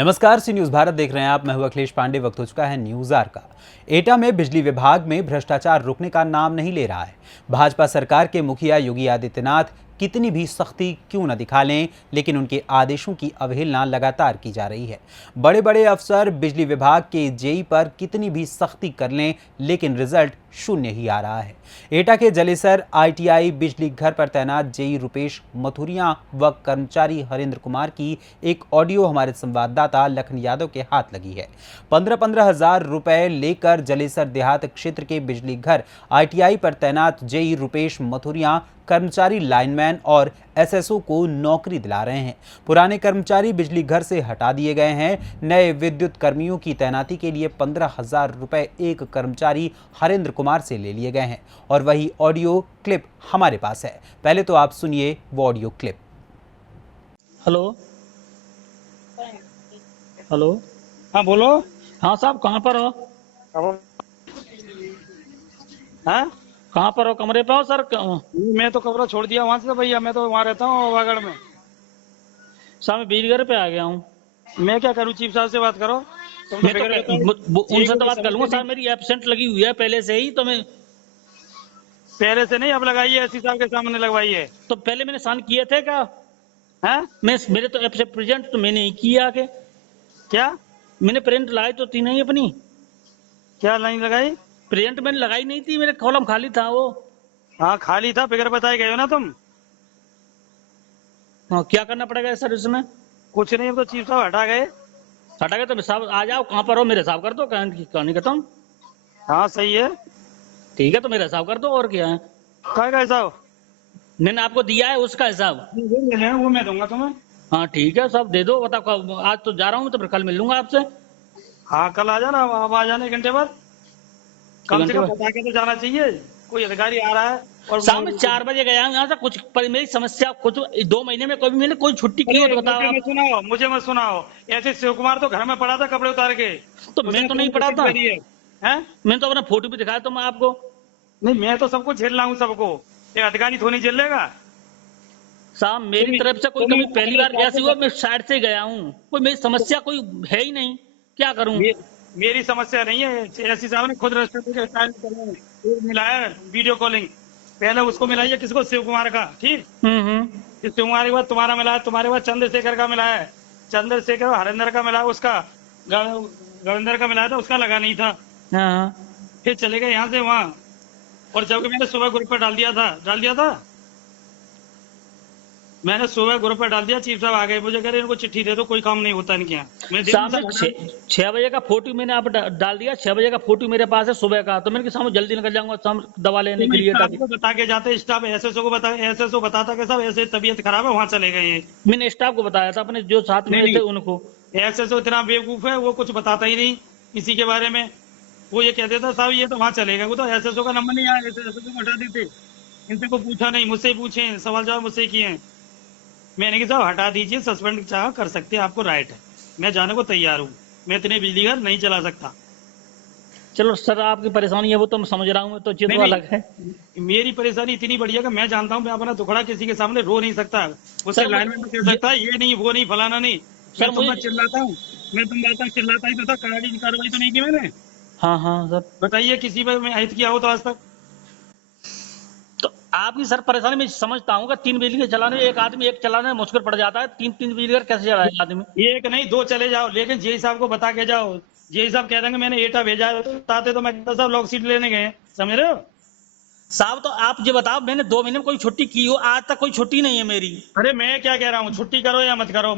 नमस्कार, सी न्यूज भारत देख रहे हैं आप। मैं हूं अखिलेश पांडे। वक्त हो चुका है न्यूज आर का। एटा में बिजली विभाग में भ्रष्टाचार रुकने का नाम नहीं ले रहा है। भाजपा सरकार के मुखिया योगी आदित्यनाथ कितनी भी सख्ती क्यों न दिखा लें, लेकिन उनके आदेशों की अवहेलना लगातार की जा रही है। बड़े बड़े अफसर बिजली विभाग के जेई पर कितनी भी सख्ती कर लें, लेकिन रिजल्ट शून्य ही आ रहा है। एटा के जलेसर ITI बिजली घर पर तैनात जेई रुपेश मथुरिया व कर्मचारी हरेंद्र कुमार की एक ऑडियो हमारे संवाददाता लखन यादव के हाथ लगी है। 15-15 हजार रुपए लेकर जलेसर देहात क्षेत्र के बिजली घर ITI पर तैनात जेई रुपेश मथुरिया कर्मचारी लाइनमैन और SSO को नौकरी दिला रहे हैं। पुराने कर्मचारी बिजली घर से हटा दिए गए हैं। नए विद्युत कर्मियों की तैनाती के लिए 15,000 रुपए एक कर्मचारी हरेंद्र कुमार से ले लिए गए हैं और वही ऑडियो क्लिप हमारे पास है। पहले तो आप सुनिए वो ऑडियो क्लिप। Hello hello. हाँ बोलो। हाँ साहब, कहाँ पर हो? हाँ कहाँ पर हो? कमरे पे हो सर? मैं तो कमरा छोड़ दिया वहां से भैया, मैं तो वहां रहता हूँ वागड़ में। साहब मैं बीजगढ़ पे आ गया हूँ। मैं क्या करूँ, चीफ साहब से बात करो। तुम मैं तो उनसे तो बात कर लूंगा साहब, मेरी एब्सेंट लगी हुई है पहले से ही। तो मैं पहले से नहीं, अब लगाई है, एसपी साहब के सामने लगवाई है। तो पहले मैंने साइन किए थे क्या? हैं? मेरे तो एब्सेंट प्रेजेंट तो मैंने ही किया आके। क्या मैंने प्रिंट लाई तो थी नहीं अपनी। क्या लाइन लगाई? प्रेजेंट मैंने लगाई नहीं थी, मेरे कॉलम खाली था वो। हाँ खाली था, फिगर बताए गए हो ना तुम। हाँ, क्या करना पड़ेगा सर इसमें? कुछ नहीं, अब तो चीफ साहब हटा गए। हटा के तो साहब आ जाओ, कहाँ पर हो मेरे हिसाब कर दो, कहानी खत्म। हाँ सही है। ठीक है, तो मेरा हिसाब कर दो, और क्या है। क्या हिसाब? मैंने आपको दिया है उसका हिसाब। वो मैं दूंगा तुम्हें। हाँ ठीक है, सब दे दो। बताओ कब? आज तो जा रहा हूँ, तो फिर कल मिल लूंगा आपसे। हाँ कल आ जाना, अब आ जाना 1 घंटे बाद। कम से कम बता के तो जाना चाहिए, कोई अधिकारी आ रहा है। और शाम में 4 बजे गया हूँ यहाँ से। कुछ पर मेरी समस्या, कुछ 2 महीने में कभी मैंने कोई छुट्टी की हो तो बताओ आप। मुझे मत सुनाओ। ऐसे शिव कुमार तो घर में पड़ा था कपड़े उतार के। तो मैं तो नहीं पड़ा था। हैं? मैंने तो अपना फोटो भी दिखाया तो मैं आपको। नहीं, मैं तो सबको झेल रहा हूँ, सबको। ये अधिकारी थोड़ी झेल लेगा। साहब मेरी तरफ से कोई कभी पहली बार कैसे हुआ, मैं साइड से गया हूँ, कोई मेरी समस्या कोई है ही नहीं, क्या करूँ? मेरी समस्या नहीं है, एसपी साहब ने खुद मिलाया वीडियो कॉलिंग। पहले उसको मिलाइए, किसको? शिव कुमार का। ठीक, शिव कुमार के बाद तुम्हारा मिला है, तुम्हारे बाद चंद्रशेखर का मिला है, चंद्रशेखर हरिंदर का मिला, उसका गविंदर का मिलाया था, उसका लगा नहीं था। फिर चले गए यहाँ से वहां, और जबकि मैंने सुबह ग्रुप पर डाल दिया था। मैंने सुबह ग्रुप पर डाल दिया, चीफ साहब आ गए, मुझे कह रहे इनको चिट्ठी दे दो, कोई काम नहीं होता इनके यहाँ। शाम में 6 बजे का फोटो मैंने आप डाल दिया। 6 बजे का फोटो मेरे पास है सुबह का, तो मैंने शाम जल्दी निकल जाऊंगा शाम दवा लेने के लिए। आपको बता के जाते, स्टाफ SSO को बता, SSO बताता कि साहब ऐसे तबीयत खराब है, वहां चले गए हैं। मैंने स्टाफ को बताया था अपने जो साथ में थे उनको। SSO इतना बेवकूफ है, वो कुछ बताता ही नहीं किसी के बारे में। वो ये कहते था साहब ये तो वहां चले गए, वो तो SSO का नंबर नहीं आया, SSO को हटा देते। इनसे को पूछा नहीं, मुझसे पूछे, सवाल जवाब मुझसे किए। मैंने कहा साहब हटा दीजिए, सस्पेंड चाह कर सकते हैं, आपको राइट है, मैं जाने को तैयार हूँ, मैं इतने बिजली घर नहीं चला सकता। चलो सर, आपकी परेशानी है वो तो मैं समझ रहा हूँ, तो चीज तो अलग है। मेरी परेशानी इतनी बड़ी है कि मैं जानता हूँ मैं अपना दुखड़ा किसी के सामने रो नहीं सकता, उससे लाइन में कह सकता है ये नहीं वो नहीं फलाना नहीं। मैं तुम चिल्लाता हूँ, चिल्लाता ही तो था, कार्रवाई तो नहीं की मैंने। हाँ सर बताइए किसी पर मैं हित किया हो तो आज तक? तो आपकी सर परेशानी मैं समझता हूँ कि 3 बिजली के चलाने, एक आदमी एक चलाने में मुश्किल पड़ जाता है। 3 बिजली घर कैसे चलाएगा आदमी? एक नहीं 2 चले जाओ, लेकिन जेई साहब को बता के जाओ। जेई साहब कह देंगे मैंने एटा भेजा बताते तो मैं साहब लॉक सीट लेने गए, समझ रहे हो साहब? तो आप ये बताओ, मैंने 2 महीने में कोई छुट्टी की हो? आज तक कोई छुट्टी नहीं है मेरी। अरे मैं क्या कह रहा हूँ, छुट्टी करो या मत करो,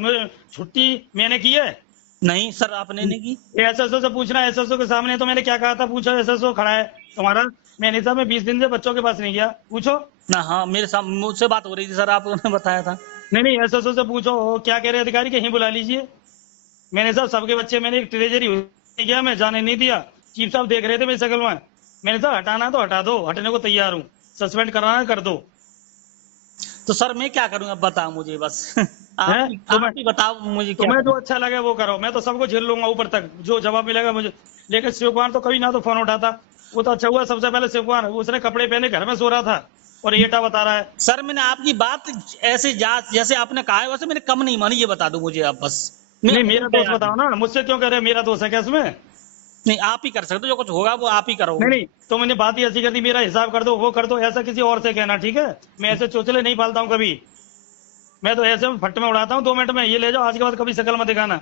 छुट्टी मैंने की है? नहीं सर, आपने नहीं की। SSO से पूछना, SSO के सामने तो मैंने क्या कहा था, पूछो, SSO खड़ा है तुम्हारा। मैंने साहब मैं 20 दिन से बच्चों के पास नहीं गया, पूछो ना। हाँ, मेरे साथ मुझसे बात हो रही थी सर, आपने बताया था। नहीं SSO से पूछो क्या कह रहे अधिकारी, कहीं बुला लीजिए। मैंने साहब सबके बच्चे, मैंने एक ट्रेजरी गया, मैं जाने नहीं दिया। चीफ साहब देख रहे थे मेरी शक्ल में। मैंने साहब हटाना तो हटा दो, हटने को तैयार हूँ, सस्पेंड कराना कर दो। तो सर मैं क्या करूँ अब, बताओ मुझे बस। आप ही बताओ मुझे क्या तुम्हें जो अच्छा लगे वो करो, मैं तो सबको झेल लूंगा ऊपर तक, जो जवाब मिलेगा मुझे। लेकिन शिव कुमार तो कभी ना तो फोन उठाता, वो तो अच्छा हुआ सबसे पहले शिव कुमार, उसने कपड़े पहने घर में सो रहा था और एटा बता रहा है। सर मैंने आपकी बात ऐसे जैसे आपने कहा है वैसे मैंने कम नहीं मानी, ये बता दो मुझे आप बस। नहीं, मेरा दोस्त बताओ ना, मुझसे क्यों कह रहे हो मेरा दोस्त है क्या इसमें? नहीं, आप ही कर सकते हो, जो कुछ होगा वो आप ही करोगे। नहीं, तो मैंने बात ही ऐसी कर दी, मेरा हिसाब कर दो, वो कर दो, ऐसा किसी और से कहना, ठीक है? मैं ऐसे चोचले नहीं पालता हूँ कभी, मैं तो ऐसे फट में उड़ाता हूँ 2 मिनट में, ये ले जाओ, आज के बाद कभी शक्ल मत दिखाना।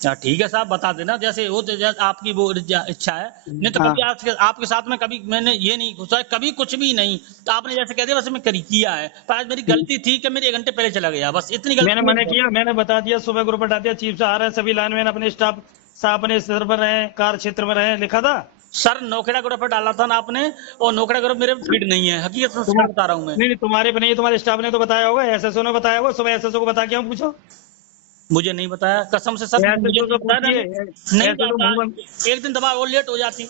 अच्छा ठीक है साहब, बता देना जैसे हो, तो जैसे आपकी वो इच्छा है। नहीं तो हाँ। कभी आपके साथ में कभी मैंने ये नहीं घुसा, कभी कुछ भी नहीं। तो आपने जैसे कह दिया वैसे मैं किया है, पर आज मेरी गलती थी कि मेरे 1 घंटे पहले चला गया, बस इतनी मैंने गलती मना किया, मैंने बता दिया, सुबह ग्रुप हटा दिया, चीफ से आ रहे हैं सभी लाइनमैन अपने स्टाफ साहब अपने स्तर पर रहे, कार क्षेत्र में रहे, लिखा था। सर नोखेड़ा ग्रुप पे डाला था ना आपने, और नोखेड़ा ग्रुप मेरे फीड नहीं है, हकीकत से बता रहा हूँ मैं। नहीं, तुम्हारे पे नहीं, तुम्हारे स्टाफ ने तो बताया होगा, एसएसओ ने बताया होगा, सुबह एसएसओ को बता के पूछो। मुझे नहीं बताया कसम से सर, मुझे नहीं बताया, नहीं बताया। एक दिन दवा और लेट हो जाती।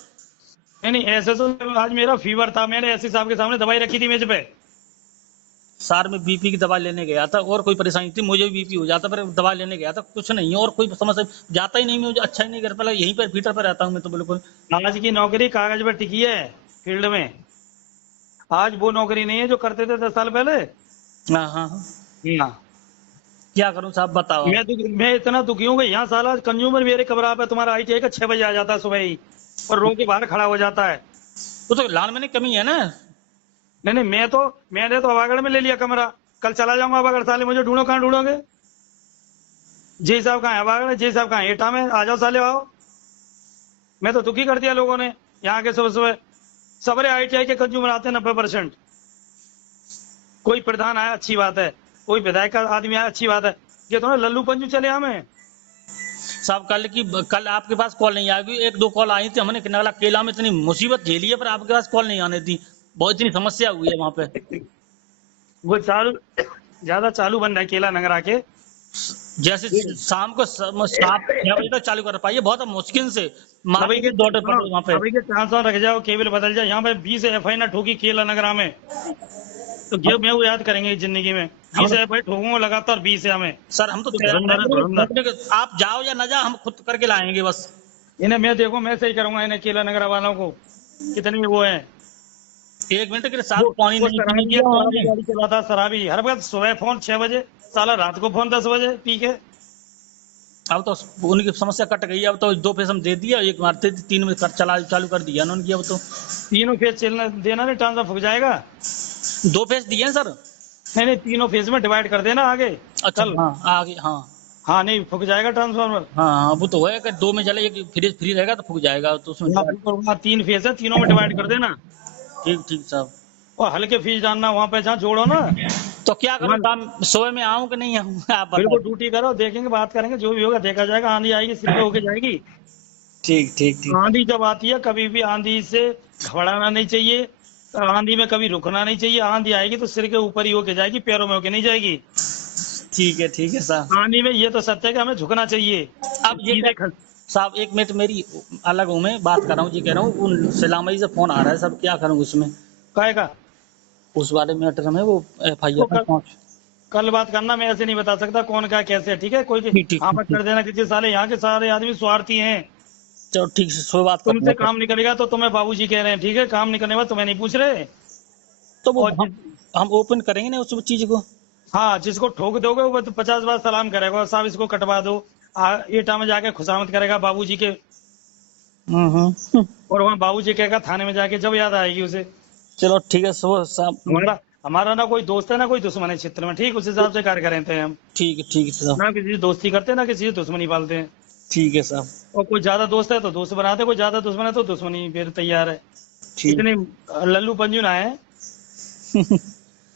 नहीं, एसएसओ, आज मेरा फीवर था, मैंने एसपी साहब के सामने दवाई रखी थी मेज पे। सर मैं बीपी की दवा लेने गया था, और कोई परेशानी थी, मुझे भी बीपी हो जाता, पर दवा लेने गया था, कुछ नहीं, और कोई समस्या जाता ही नहीं, मुझे अच्छा ही नहीं कर पाया, यहीं पर भीतर पर रहता हूँ मैं तो बिल्कुल। आज की नौकरी कागज पर टिकी है फील्ड में, आज वो नौकरी नहीं है जो करते थे 10 साल पहले। हाँ हाँ हाँ। क्या करूं साहब बताओ। मैं इतना दुखी हूँ कि यहाँ साला कंज्यूमर मेरे कमरा पे तुम्हारा ITI का 6 बजे आ जाता है सुबह ही, और रो के बाहर खड़ा हो जाता है। वो तो लान में कमी है ना। नहीं, मैंने तो अवागढ़ में ले लिया कमरा, कल चला जाऊंगा अवागढ़, साले मुझे ढूंढो, कहाँ ढूंढोगे? जी साहब कहाँ है अवागढ़, जी साहब कहाँ एटा में, आ जाओ साले आओ। मैं तो दुखी कर दिया लोगों ने यहाँ के, सुबह सुबह सबरे ITI के कंज्यूमर आते हैं 90%। कोई प्रधान आया अच्छी बात है, कोई विधायक का आदमी आया अच्छी बात है, ये तो ना लल्लू पंजू चले हमें। साहब कल आपके पास कॉल नहीं आएगी, 1-2 कॉल आई थी, हमने नगला केला में इतनी मुसीबत झेली है, पर आपके पास कॉल नहीं आने दी, बहुत इतनी समस्या हुई है वहां पे। वो ज्यादा चालू बन रहा है केला नगरा के, जैसे शाम को 6 बजे तक चालू कर पाइए, बहुत मुश्किल से मार्केट के दौड़े पड़े वहां पे। अभी के ट्रांसफर रख जाओ, केबल बदल जाए, यहाँ पे 20 FI ना ठोकी केला नगरा में, तो ये मैं वो याद करेंगे जिंदगी में, 20 FI ठोकूंगा लगातार 20 है हमें। सर हम तो आप जाओ या ना जाओ, हम खुद करके लाएंगे बस। इन्हें मैं सही करूंगा, इन्हें केला नगरा वालों को, कितने वो है। 1 मिनट के साथ पानी नहीं गाड़ी चलाता शराबी, हर वक्त सुबह फोन 6 बजे, साला रात को फोन 10 बजे पी के। अब तो उनकी समस्या कट गई, अब तो 2 फेस हम दे दिया, एक मारते 3 में चालू कर दिया ना उनकी, अब तो 3 फेज चलना देना, नहीं ट्रांसफर फूक जाएगा। 2 फेस दिए हैं सर। नहीं, 3 फेज में डिवाइड कर देना आगे। अच्छा हाँ आगे, हाँ नहीं फूक जाएगा ट्रांसफार्मर। हाँ वो तो है कि 2 में चले, एक फ्री रहेगा तो फूक जाएगा, तो उसमें 3 फेज है, तीनों में डिवाइड कर देना। ठीक साहब। और हल्के फीस जानना वहाँ पे, जहाँ जोड़ो ना। तो क्या करूँ काम, सुबह में आऊँ कि नहीं आऊँ, आप बिल्कुल ड्यूटी करो, देखेंगे, बात करेंगे, जो भी होगा देखा जाएगा। आंधी आएगी सिर पे होके जाएगी। ठीक। आंधी जब आती है, कभी भी आंधी से घबराना नहीं चाहिए, आंधी में कभी रुकना नहीं चाहिए। आंधी आएगी तो सिर के ऊपर ही होके जाएगी, पैरों में होके नहीं जाएगी। ठीक है साहब। आंधी में ये तो सत्य है कि हमें झुकना चाहिए। अब ये साहब 1 मिनट, मेरी अलग हूँ, मैं बात कर रहा हूँ, ये कह रहा हूँ उन सलामई से फोन आ रहा है सब, क्या करूँ उसमें? कहेगा उस वाले मैटर में वो FIR कल बात करना, मैं ऐसे नहीं बता सकता कौन क्या कैसे, ठीक है? कोई आफत कर देना किसी, साले यहाँ के सारे आदमी स्वार्थी हैं। चलो ठीक से सो बात, तुमसे काम निकलेगा तो तुम्हें बाबूजी कह रहे हैं, ठीक है? काम निकलने बाद तुम्हें नहीं पूछ रहे, तो वो हम ओपन करेंगे ना उस चीज को। हाँ, जिसको ठोक दोगे वो तो 50 बार सलाम करेगा, साहब इसको कटवा दो, एटा में जाके खुशामद करेगा बाबूजी के, और वहाँ बाबूजी कहेगा थाने में जाके, जब याद आएगी उसे। चलो ठीक है सो साहब। हमारा ना कोई दोस्त है ना कोई दुश्मन है क्षेत्र में, ठीक? उस हिसाब से कार्य करते हैं हम। ठीक है साहब। ना किसी से दोस्ती करते हैं, ना किसी से दुश्मनी पालते हैं। ठीक है साहब। और कोई ज्यादा दोस्त है तो दोस्त बनाते, कोई ज्यादा दुश्मन है तो दुश्मनी फिर तैयार है। इतने लल्लू पंजू ना है।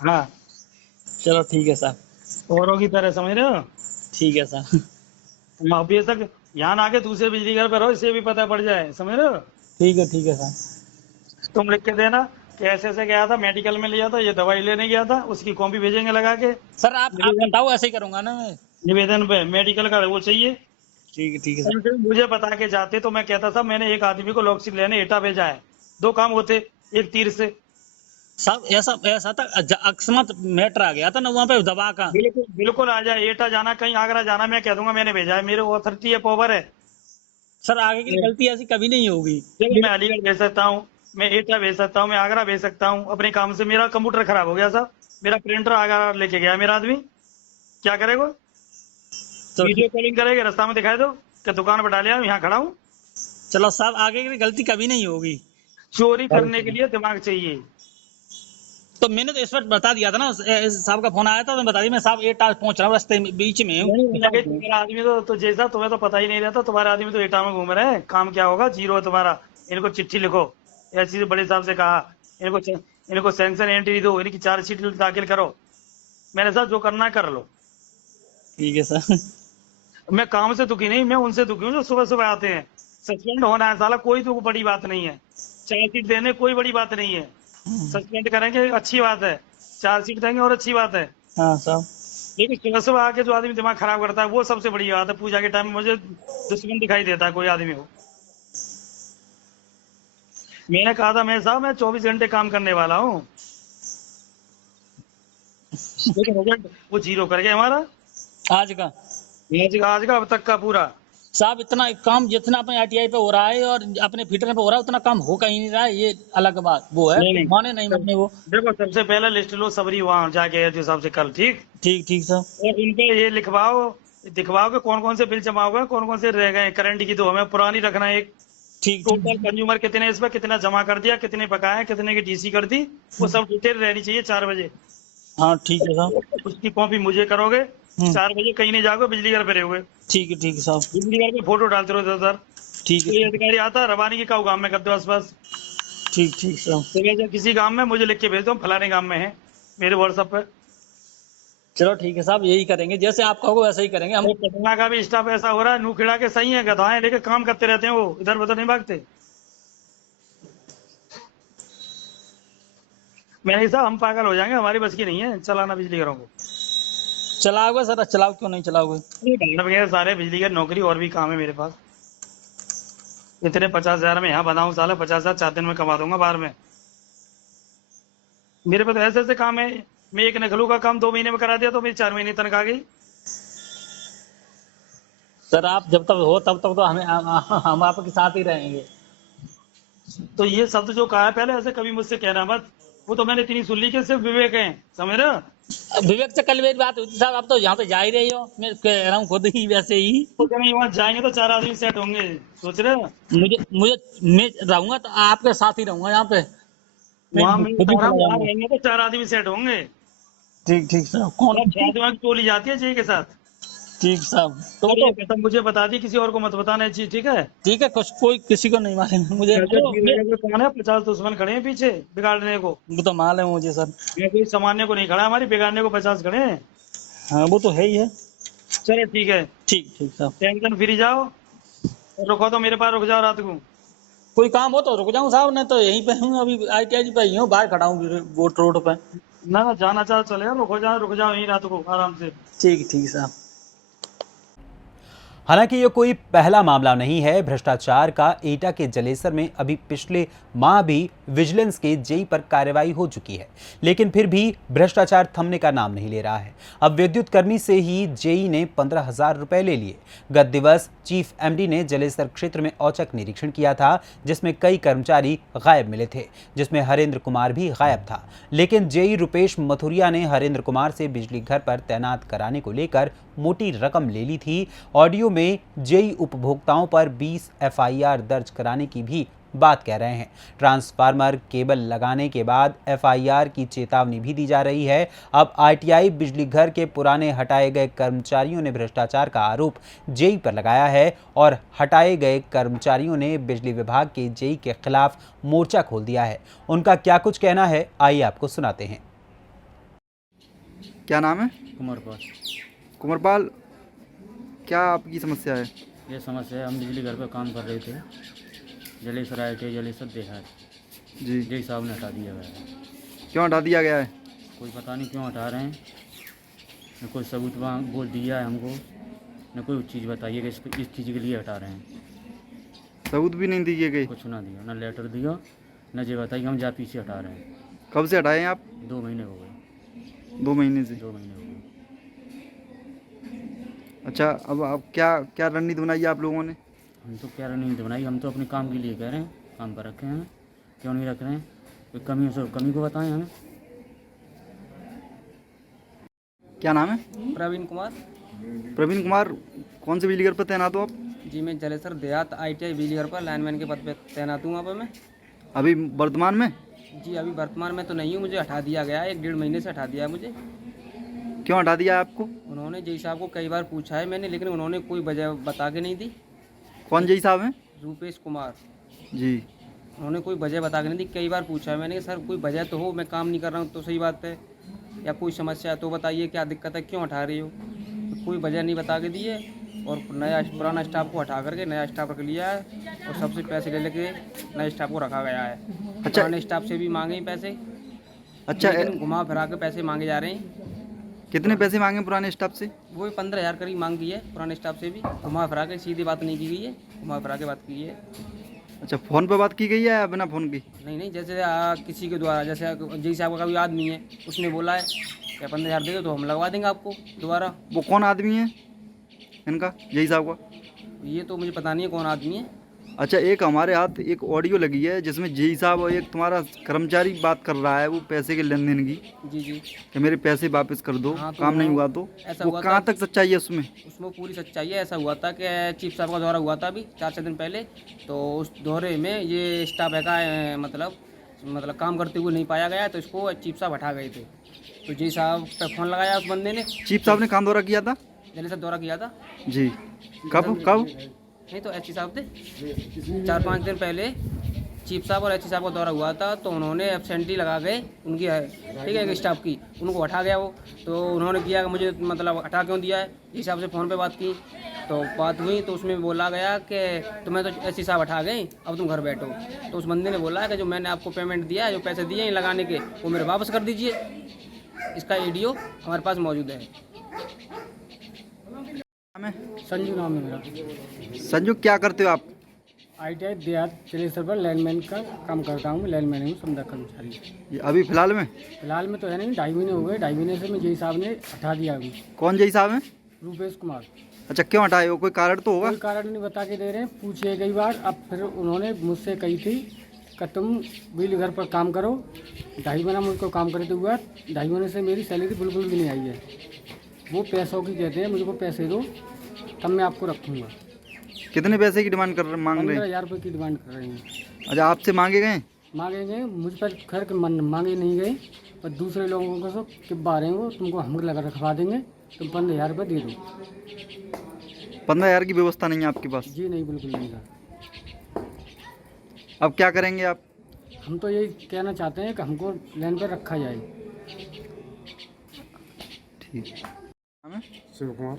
हाँ चलो ठीक है साहब। औरों की तरह, समझ रहे हो? ठीक है साहब। बेशक यहाँ आके दूसरे बिजली घर पर रहो, इसे भी पता पड़ जाए, समझ रहे हो? ठीक है साहब। तुम लिख के देना कि ऐसे गया था, मेडिकल में लिया था, ये दवाई लेने गया था, उसकी कॉपी भेजेंगे लगा के। सर आप बताओ, ऐसे ही करूंगा ना मैं। निवेदन पे मेडिकल का वो चाहिए। ठीक है। मुझे बता के जाते तो मैं कहता था मैंने एक आदमी को लॉकशीट लेने एटा भेजा है, 2 काम होते एक तीर से। साहब ऐसा था, अकस्मात मैटर आ गया था ना वहाँ पे दवा का। बिल्कुल आ जाए, एटा जाना, कहीं आगरा जाना, मैं कह दूंगा मैंने भेजा है, मेरे अथॉरिटी है, पावर है। सर आगे की गलती ऐसी कभी नहीं होगी। मैं अलीगढ़ भेज सकता हूँ, मैं एटा भेज सकता हूँ, मैं आगरा भेज सकता हूँ अपने काम से। मेरा कंप्यूटर खराब हो गया साहब, मेरा प्रिंटर आगरा लेके गया मेरा आदमी, क्या करेगा? तो वीडियो कॉलिंग करेंगे, रास्ता में दिखाई दो कि दुकान पर डाले यहाँ खड़ा हूँ। चलो साहब, आगे की गलती कभी नहीं होगी। चोरी करने के लिए दिमाग चाहिए। तो मैंने तो इस वक्त बता दिया था ना, साहब का फोन आया था तो मैं बता दिया, मैं साहब एटा पहुंच रहा हूँ, रास्ते में बीच में हूँ। तुम्हारा आदमी तो जैसा तुम्हें तो पता ही नहीं रहता, तुम्हारा आदमी तो एटा में घूम रहे हैं, काम क्या होगा, जीरो है तुम्हारा। इनको चिट्ठी लिखो, ऐसी बड़े साहब से कहा, इनको सैंक्शन एंट्री दो, इनकी चार्जशीट दाखिल करो, मेरे साथ जो करना है कर लो। ठीक है सर। मैं काम से दुखी नहीं, मैं उनसे दुखी हूँ जो सुबह सुबह आते हैं। सस्पेंड होना है साला, कोई तो बड़ी बात नहीं है। चार्जशीट देने कोई बड़ी बात नहीं है। सस्पेंड करेंगे अच्छी बात है, चार्जशीट देंगे और अच्छी बात है। हाँ साहब। लेकिन सुबह सुबह आके जो आदमी दिमाग खराब करता है वो सबसे बड़ी बात है। पूजा के टाइम में मुझे दुश्मन दिखाई देता है कोई आदमी हो। मैंने कहा था मैं साहब मैं 24 घंटे काम करने वाला हूँ, लेकिन रिजल्ट वो जीरो कर गया हमारा आज का आज का अब तक का पूरा। साहब, इतना काम जितना अपने आरटीआई पे हो रहा है और अपने फीटर पे हो रहा है उतना काम हो कहीं नहीं रहा है, ये अलग बात वो है। नहीं, माने नहीं माने वो। देखो सबसे पहले लिस्ट लो सबरी वहाँ जाके जो हिसाब से कल, ठीक। ठीक ठीक सर। और उनपे ये लिखवाओ, दिखवाओ कि कौन कौन से बिल जमा हुए हैं, कौन कौन से रह गए। करंट की तो हमें पुरानी रखना है। एक ठीक टोटल कंज्यूमर कितने इस पर कितना जमा कर दिया, कितने बकाए, कितने की डीसी कर दी, वो सब डिटेल रहनी चाहिए 4 बजे। हाँ ठीक है साहब। उसकी कॉपी मुझे करोगे। 4 बजे कहीं नहीं जाओगे, बिजली घर पे रहोगे। ठीक है साहब। बिजली घर पे फोटो डालते रहो सर। ठीक कोई है। अधिकारी आता रवानी के काउ गांव में करते हो आसपास, ठीक ठीक साहब। तो जब किसी गांव में मुझे लिख के भेज दो, हम फलाने गांव में है, मेरे व्हाट्सएप पे। चलो ठीक है साहब, यही करेंगे, जैसे आप कहोगे वैसे ही करेंगे हम। तो पटना का भी स्टाफ ऐसा हो रहा है, नू खिड़ा के सही है, गधाएं लेके काम करते रहते हैं, वो इधर उधर नहीं भागते। मैंने कहा हम पागल हो जाएंगे, हमारी बस की नहीं है चलाना बिजली घरों को। चलाओगे सर, चलाओ, क्यों नहीं चलाओगे। वगैरह सारे बिजली घर नौकरी और भी काम है मेरे पास। इतने 50,000 में यहाँ बनाऊं साला, 50,000 4 दिन में कमा दूंगा बाहर में। मेरे पास ऐसे ऐसे काम है। मैं एक नखलू का काम 2 महीने में करा दिया तो मेरी 4 महीने तनख्वाह आ गई। सर आप जब तक हो तब तक तो हम आपके साथ ही रहेंगे। तो ये शब्द जो कहा है पहले ऐसे कभी मुझसे कहना मत, वो तो मैंने इतनी सुन ली कि सिर्फ विवेक है, समझ रहे हो। विवेक से कल मेरी बात हुई थी साहब, आप तो यहाँ तो जा ही रहे हो, मैं कह रहा हूँ खुद ही वैसे ही। तो कहीं वहाँ जाएंगे तो 4 आदमी सेट होंगे, सोच रहे हो। मुझे मुझे मैं रहूंगा तो आपके साथ ही रहूंगा यहाँ पे। वहाँ मैं खुद ही वहाँ चला जाऊंगा। रहेंगे तो 4 आदमी सेट होंगे। ठीक ठीक साहब। कौन। शादियों की टोली जाती है जी के साथ। ठीक साहब। तो तो ये कसम मुझे बता दी, किसी और को मत बताना चीज, ठीक है। ठीक है, कुछ कोई किसी को नहीं मालूम मुझे। कौन है, 50 दुश्मन खड़े हैं पीछे बिगाड़ने को। वो तो मालूम है मुझे सर। मैं कोई समान्य को नहीं खड़ा, हमारी बिगाड़ने को 50 खड़े हैं। हाँ वो तो है ही है। चलो ठीक है, ठीक ठीक साहब। टेंशन फ्री जाओ, रुको तो मेरे पास रुक जाओ रात को। कोई काम हो तो रुक जाऊँ साहब, नहीं तो यहीं पे हूँ, अभी ITI पे ही हूँ, बाहर खड़ा हूँ बोट रोड पे। ना ना जाना चाहो चले जाओ, रुक जाओ यहीं रात को आराम से। ठीक ठीक साहब। हालांकि ये कोई पहला मामला नहीं है। भ्रष्टाचार का एटा के जलेसर में अभी पिछले माह भी विजिलेंस के जेई पर कार्रवाई हो चुकी है, लेकिन फिर भी भ्रष्टाचार थमने का नाम नहीं ले रहा है। अब विद्युत कर्मी से ही जेई ने 15,000 रुपए ले लिए। गत दिवस चीफ MD ने जलेसर क्षेत्र में औचक निरीक्षण किया था, जिसमें कई कर्मचारी गायब मिले थे, जिसमें हरेंद्र कुमार भी गायब था। लेकिन जेई रुपेश मथुरिया ने हरेंद्र कुमार से बिजली घर पर तैनात कराने को लेकर मोटी रकम ले ली थी। ऑडियो में जेई उपभोक्ताओं पर 20 FIR दर्ज कराने की भी बात कह रहे हैं। ट्रांसफार्मर केबल लगाने के बाद FIR की चेतावनी भी दी जा रही है। अब RTI बिजली घर के पुराने हटाए गए कर्मचारियों ने भ्रष्टाचार का आरोप जेई पर लगाया है और हटाए गए कर्मचारियों ने बिजली विभाग के जेई के खिलाफ मोर्चा खोल दिया है। उनका क्या कुछ कहना है, आइए आपको सुनाते हैं। क्या नाम है? कुमारपाल। कुमारपाल, क्या आपकी समस्या है? ये समस्या है, हम बिजली घर पर काम कर रहे थे, जलेसर ITI जलेसर देहात जी। जेई साहब ने हटा दिया गया है। क्यों हटा दिया गया है? कोई पता नहीं क्यों हटा रहे हैं, न कोई सबूत बोल दिया है हमको, न कोई चीज़ बताइए कि इस चीज़ के लिए हटा रहे हैं। सबूत भी नहीं दिए गए? कुछ ना दिया, न लेटर दिया, न ये बताइए हम जा पीछे हटा रहे हैं। कब से हटाए हैं आप? 2 महीने हो गए। 2 महीने से? 2 महीने हो गए। अच्छा, अब आप क्या रणनीति बनाई है आप लोगों ने? हम तो क्या नहीं बनाई, हम तो अपने काम के लिए कह रहे हैं, काम पर रखे हैं, क्यों नहीं रख रहे हैं? कोई कमी हो तो कमी को बताएं हमें। क्या नाम है? प्रवीण कुमार। प्रवीण कुमार, कौन से बिजली घर पर तैनात हो आप? जी मैं जलेसर देहात ITI बिजली घर पर लाइनमैन के पद पे तैनात हूँ वहाँ पर मैं। अभी वर्तमान में? जी अभी वर्तमान में तो नहीं हूँ, मुझे हटा दिया गया है, 1-1.5 महीने से हटा दिया है मुझे। क्यों हटा दिया है आपको? उन्होंने जय साहब को कई बार पूछा है मैंने, लेकिन उन्होंने कोई वजह बता के नहीं दी। कौन जय साहब हैं? रूपेश कुमार, जी। उन्होंने कोई वजह बता के नहीं दी। कई बार पूछा है मैंने कि सर कोई वजह तो हो, मैं काम नहीं कर रहा हूँ तो सही बात है, या कोई समस्या है तो बताइए क्या दिक्कत है, क्यों हटा रही हो। तो कोई वजह नहीं बता के दी है, और पुराना स्टाफ को हटा करके नया स्टाफ रख लिया है, और सबसे पैसे ले लेके नए स्टाफ को रखा गया है। अच्छा। पुराने स्टाफ से भी मांगे ही पैसे, अच्छा, लेकिन घुमा फिरा के पैसे मांगे जा रहे हैं। कितने पैसे मांगे पुराने स्टाफ से? वो 15,000 करीब मांग की है पुराने स्टाफ से भी, घुमा फिरा के सीधी बात नहीं की गई है, घुमा फिरा के बात की है। अच्छा, फ़ोन पे बात की गई है या बिना फ़ोन की? नहीं, जैसे किसी के द्वारा, जैसे जय साहब का कोई आदमी है, उसने बोला है क्या 15,000 देगा तो हम लगवा देंगे आपको दोबारा। वो कौन आदमी है इनका, जय साहब का? ये तो मुझे पता नहीं है कौन आदमी है। अच्छा, एक हमारे हाथ एक ऑडियो लगी है जिसमें जय साहब और एक तुम्हारा कर्मचारी बात कर रहा है वो पैसे के लेन देन की, जी जी। कि मेरे पैसे वापस कर दो। हाँ, तो काम नहीं हुआ तो ऐसा वो हुआ कहाँ था। तक सच्चाई है उसमें? उसमें पूरी सच्चाई है। ऐसा हुआ था कि चीफ साहब का दौरा हुआ था अभी 4-6 दिन पहले, तो उस दौरे में ये स्टाफ है का मतलब काम करते हुए नहीं पाया गया, तो इसको चीफ साहब हटा गए थे। तो जी साहब पे फ़ोन लगाया उस बंदे ने। चीफ साहब ने काम दौरा किया था? जल्दी से दौरा किया था जी। कब? नहीं तो SC साहब थे 4-5 दिन पहले चीफ साहब और SC साहब का दौरा हुआ था, तो उन्होंने एब्सेंटी लगा गए उनकी है, ठीक है, एक स्टाफ की, उनको हटा गया वो। तो उन्होंने किया कि मुझे मतलब हटा क्यों दिया है, इस हिसाब से फ़ोन पे बात की, तो बात हुई तो उसमें बोला गया कि तुम्हें तो SC साहब हटा गए, अब तुम घर बैठो। तो उस बंदे ने बोला कि जो मैंने आपको पेमेंट दिया है, जो पैसे दिए हैं लगाने के, वो मेरे वापस कर दीजिए। इसका वीडियो हमारे पास मौजूद है। संजू नाम है मेरा। संजू, क्या करते हो आप? ITI देहात जलेसर पर लाइनमैन का काम करता हूँ, लाइनमैन हूँ, समझा कर्मचारी। ये अभी फिलहाल में? फिलहाल में तो है नहीं, 2.5 महीने हो गए, 2.5 महीने से मैं जय साहब ने हटा दिया अभी। कौन जय साहब हैं? रूपेश कुमार। अच्छा, क्यों हटाए हो? कोई कारण तो होगा? कोई कारण नहीं बता के दे रहे हैं, पूछे कई बार। अब फिर उन्होंने मुझसे कही थी कि तुम बिजली घर पर काम करो। 2.5 महीना मुझको काम करते हुआ, 2.5 महीने से मेरी सैलरी बिल्कुल भी नहीं आई है। वो पैसों की कहते हैं, मुझको पैसे दो तब मैं आपको रखूँगा। कितने पैसे की डिमांड मांग रहे हैं? 15,000 रुपये की डिमांड कर रहे हैं। अच्छा, आपसे मांगे गए? मांगेंगे, मुझ पर खैर मांगे नहीं गए, पर दूसरे लोगों को सब कि बारे वो तुमको हम लगा रखवा देंगे, तुम 15,000 रुपये दे दो। 15,000 की व्यवस्था नहीं है आपके पास? जी नहीं, बिल्कुल नहीं था। अब क्या करेंगे आप? हम तो यही कहना चाहते हैं कि हमको लाइन पर रखा जाए। ठीक है। शिव कुमार,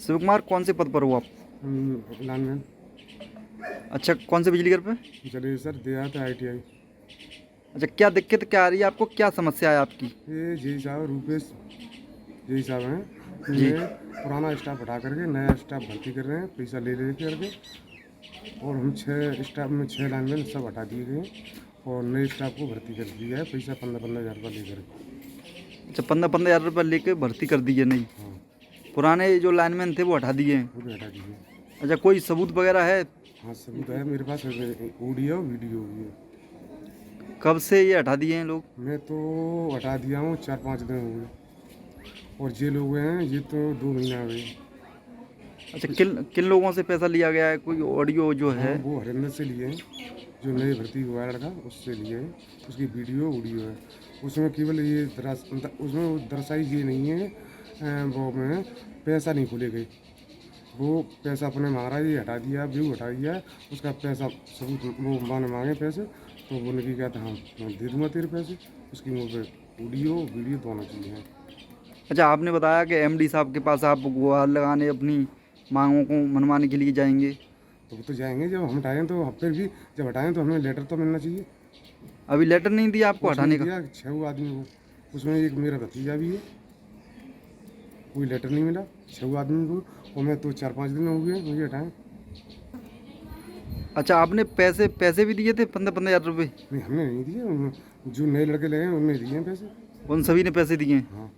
शिव कुमार, कौन से पद पर हो आप? लाइनमैन, अच्छा, कौन से बिजली घर पे? जलेसर देहात ITI। अच्छा, क्या दिक्कत क्या आ रही है आपको, क्या समस्या है आपकी? ये जय साहब रूपेश जय साहब हैं, जी। ये पुराना स्टाफ हटा करके नया स्टाफ भर्ती कर रहे हैं, पैसा ले करके, और हम 6 स्टाफ में 6 लाइनमैन सब हटा दिए गए और नए स्टाफ को भर्ती कर दिया है, पैसा 15,000 रुपये लेकर। अच्छा, 15,000 रुपये लेके भर्ती कर दीजिए? नहीं, हाँ, पुराने जो लाइनमैन थे वो हटा दिए हैं? वो भी हटा दीजिए। अच्छा, कोई सबूत वगैरह है? हाँ, सबूत है मेरे पास, ऑडियो वीडियो भी है। कब से ये हटा दिए हैं लोग? मैं तो हटा दिया हूँ 4-5 दिन हो गए, और ये लोग हैं ये तो 2 महीना हो गए। अच्छा, किन लोगों से पैसा लिया गया है? कोई ऑडियो जो है? वो हरिंदर से लिए हैं, जो नए भर्ती हुआ है लड़का, उससे लिए हैं, उसकी वीडियो ऑडियो है। उसमें केवल ये उसमें दर्शाई ये नहीं है वो में पैसा नहीं खुले गए, वो पैसा अपने मांगा, ये हटा दिया, व्यू हटा दिया, उसका पैसा सबूत वो माने मांगे पैसे, तो बोलने की क्या था, हाँ मैं दे दूँगा तेरे पैसे। उसकी मुँह पे ऑडियो वीडियो दोनों चीज़ें हैं। अच्छा, आपने बताया कि MD साहब के पास आप गुहार लगाने अपनी मांगों को मनवाने के लिए जाएंगे। तो वो तो जाएंगे, जब हम हटाएँ तो फिर भी जब हटाएँ तो हमें लेटर तो मिलना चाहिए। अभी लेटर नहीं दिया आपको हटाने का? 6 आदमी को, उसमें एक मेरा भतीजा भी है, कोई लेटर नहीं मिला 6 आदमी को, और मैं तो 4-5 दिन हो गए मुझे हटाएं। अच्छा, आपने पैसे भी दिए थे 15,000 रुपये? नहीं, हमने नहीं दिए, जो नए लड़के लगे हैं उनने दिए हैं पैसे। उन सभी ने पैसे दिए हैं? हाँ,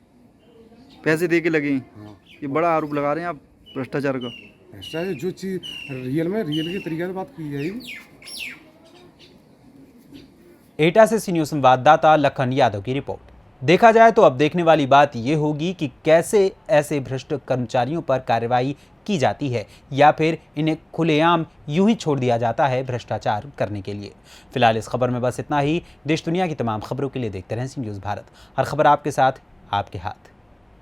पैसे दे के लगे हैं? हाँ। ये बड़ा आरोप लगा रहे हैं आप भ्रष्टाचार का। ऐसा है, जो चीज़ रियल के तरीके से बात की जाएगी। एटा से सी न्यूज़ संवाददाता लखन यादव की रिपोर्ट। देखा जाए तो अब देखने वाली बात यह होगी कि कैसे ऐसे भ्रष्ट कर्मचारियों पर कार्रवाई की जाती है या फिर इन्हें खुलेआम यूं ही छोड़ दिया जाता है भ्रष्टाचार करने के लिए। फिलहाल इस खबर में बस इतना ही। देश दुनिया की तमाम खबरों के लिए देखते रहें सी न्यूज़ भारत। हर खबर आपके साथ, आपके हाथ।